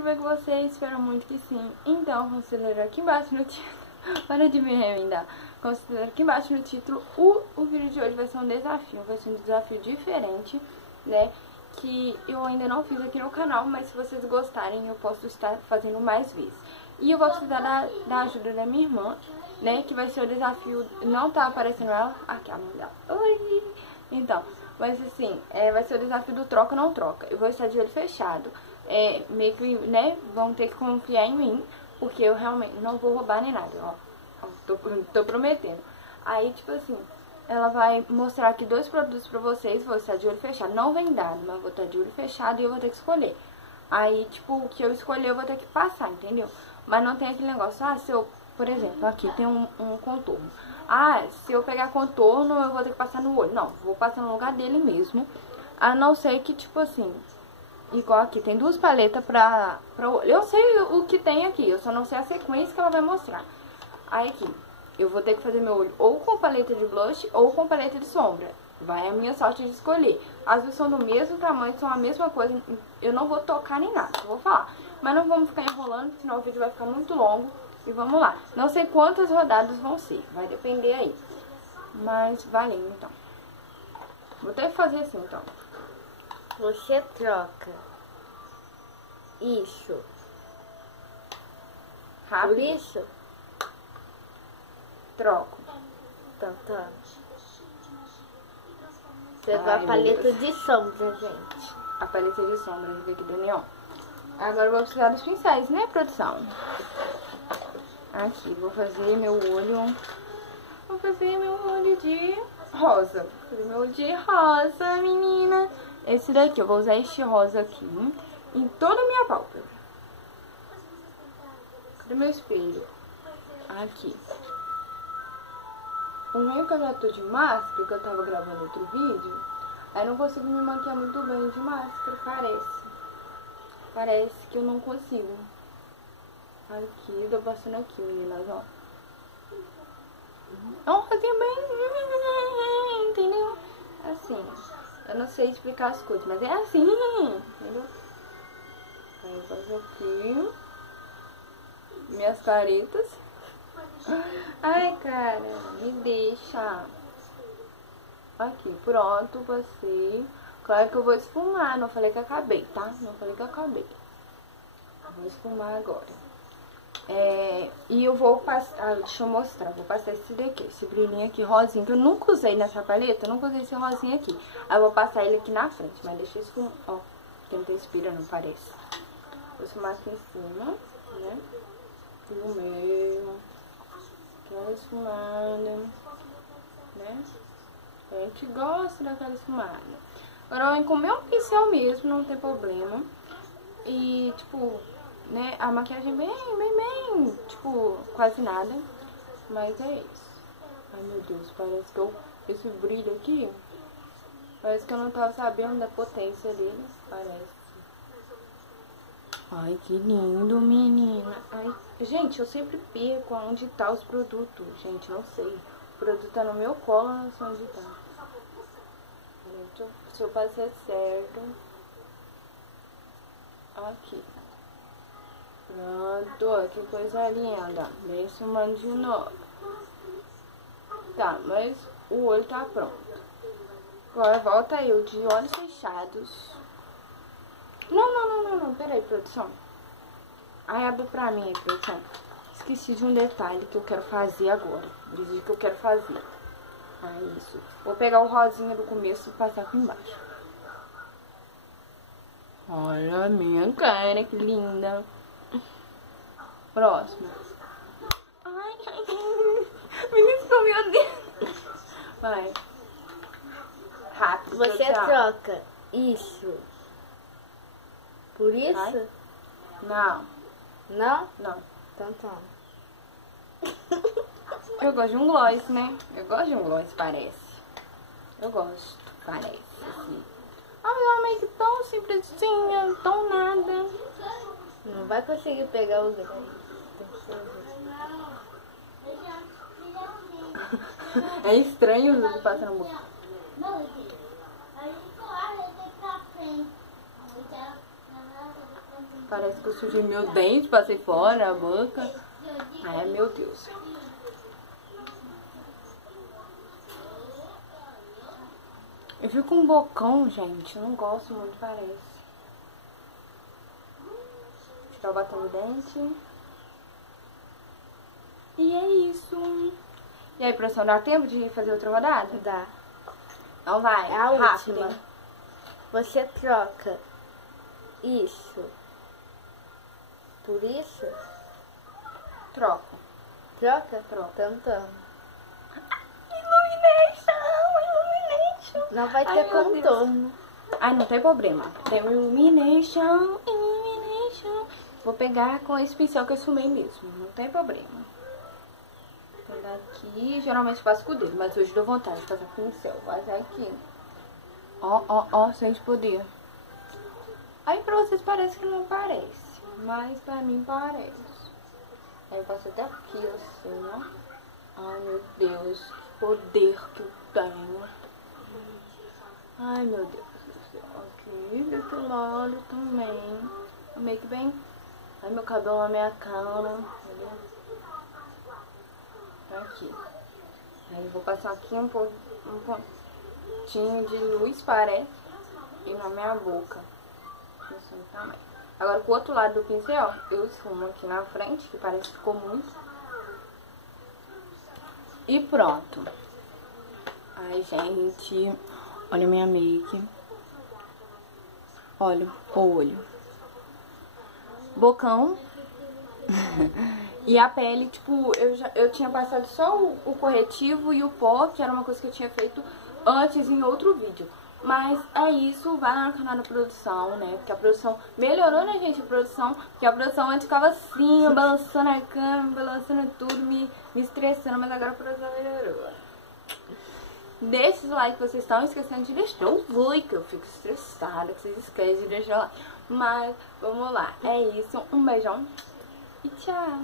tudo bem com vocês? Espero muito que sim. Então, considero aqui embaixo no título. Para de me remendar. Considero aqui embaixo no título. O vídeo de hoje vai ser um desafio. Vai ser um desafio diferente, né? Que eu ainda não fiz aqui no canal, mas se vocês gostarem, eu posso estar fazendo mais vezes. E eu vou precisar da ajuda da minha irmã, né? Que vai ser o desafio. Não tá aparecendo ela. Aqui a mão dela. Oi! Então, mas assim, vai ser o desafio do troca ou não troca. Eu vou estar de olho fechado. Meio que, né, vão ter que confiar em mim, porque eu realmente não vou roubar nem nada, ó tô prometendo. Aí, tipo assim, ela vai mostrar aqui 2 produtos pra vocês, vou estar de olho fechado, não vem dado, mas vou estar de olho fechado e eu vou ter que escolher. Aí, tipo, o que eu escolher eu vou ter que passar, entendeu? Mas não tem aquele negócio, se eu, por exemplo, aqui tem um contorno. Se eu pegar contorno eu vou ter que passar no olho. Não, vou passar no lugar dele mesmo, a não ser que, tipo assim, igual aqui, tem 2 paletas pra olho. Eu sei o que tem aqui, eu só não sei a sequência que ela vai mostrar. Aí aqui, eu vou ter que fazer meu olho ou com paleta de blush ou com paleta de sombra. Vai a minha sorte de escolher. As duas são do mesmo tamanho, são a mesma coisa. Eu não vou tocar nem nada, eu vou falar. Mas não vamos ficar enrolando, senão o vídeo vai ficar muito longo. E vamos lá. Não sei quantas rodadas vão ser, vai depender aí. Mas valendo, então. Vou até fazer assim, então. Você troca isso Rápido. por isso? Troco. Então, tá. Pegou a paleta de sombra, gente. A paleta de sombras aqui do neon. Agora eu vou precisar dos pincéis, né, produção? Aqui, vou fazer meu olho. Vou fazer meu olho de rosa. Vou fazer meu olho de rosa, menina. Esse daqui, eu vou usar este rosa aqui em toda a minha pálpebra. Cadê meu espelho? Aqui. O ruim é que eu já tô de máscara, que eu tava gravando outro vídeo. Aí não consigo me maquiar muito bem de máscara, parece. Parece que eu não consigo. Aqui, tô passando aqui, meninas, ó. É um rosinha bem... entendeu? Assim, eu não sei explicar as coisas, mas é assim, entendeu? Aí eu passo aqui. Minhas caretas. Ai, cara, me deixa. Aqui, pronto, passei. Claro que eu vou esfumar, não falei que acabei, tá? Não falei que acabei. Vou esfumar agora. E eu vou passar, deixa eu mostrar, vou passar esse daqui, esse brilhinho aqui, rosinho, que eu nunca usei nessa paleta, eu nunca usei esse rosinho aqui. Aí eu vou passar ele aqui na frente, mas deixa eu esfumar, ó, que não inspira, não parece. Vou esfumar aqui em cima, né? E o meu, aquela esfumada, né? A gente gosta daquela esfumada. Agora eu vou com o meu pincel mesmo, não tem problema. E, tipo, né, a maquiagem bem, tipo, quase nada. Mas é isso. Ai, meu Deus, parece que esse brilho aqui, parece que eu não tava sabendo da potência dele, parece. Ai, que lindo, menina. Ai, gente, eu sempre perco onde tá os produtos. Gente, não sei. O produto tá no meu colo, não sei onde tá. Se eu passar certo. Aqui. Pronto, que coisa linda. Bem esfumando de novo. Tá, mas o olho tá pronto. Agora volta eu de olhos fechados. Não, peraí, produção. Aí abre pra mim aí, produção. Esqueci de um detalhe que eu quero fazer agora. Dizer que eu quero fazer. Isso. Vou pegar o rosinha do começo e passar aqui embaixo. Olha a minha cara, que linda. Próximo. Ai, menino, ficou meu Deus. Vai. Rápido. Você troca isso por isso? Vai. Não. Não? Não. Então toma. Eu gosto de um gloss, né? Eu gosto de um gloss, parece. Eu gosto, parece, assim. Mas é uma make tão simplesinha, tão nada. Não vai conseguir pegar o grão. É estranho o Zuzu passando a boca. Parece que eu sujei meu dente, passei fora, a boca. Ai, meu Deus. Eu fico com um bocão, gente. Eu não gosto muito, parece. Tirar o batom do dente. E é isso. E aí, produção, dá tempo de fazer outra rodada? Dá. Então vai, É a rápido. última. Você troca isso por isso? Troco. Troca? Troca. Tentando. Illumination. Não vai Ai, ter meu contorno. Ai, não tem problema. Tem Illumination. Vou pegar com esse pincel que eu sumei mesmo. Não tem problema. Vou pegar aqui. Geralmente faço com o dedo, mas hoje dou vontade de fazer com o pincel. Vou fazer aqui. Ó, sente poder. Aí pra vocês parece que não parece. Mas pra mim parece. Aí eu passo até aqui assim, ó. Ai, meu Deus. Que poder que eu tenho. Ai, meu Deus do céu. Aqui, desse lado também. Meio que bem. Ai, meu cabelo na minha cara. Entendeu? Aqui. Aí eu vou passar aqui um pontinho de luz, parece. E na minha boca. Assim também. Agora com o outro lado do pincel, eu esfumo aqui na frente, que parece que ficou muito. E pronto. Ai, gente. Olha a minha make. Olha o olho. Bocão. E a pele, tipo, eu tinha passado só o corretivo e o pó, que era uma coisa que eu tinha feito antes em outro vídeo. Mas é isso, vai lá no canal da produção, né? Porque a produção melhorou, né, gente? A produção, porque a produção antes ficava assim, balançando a câmera, balançando tudo, me estressando, mas agora a produção melhorou. Deixa o like, vocês estão esquecendo de deixar o like, eu fico estressada, que vocês esquecem de deixar o like. Mas vamos lá, é isso, um beijão e tchau!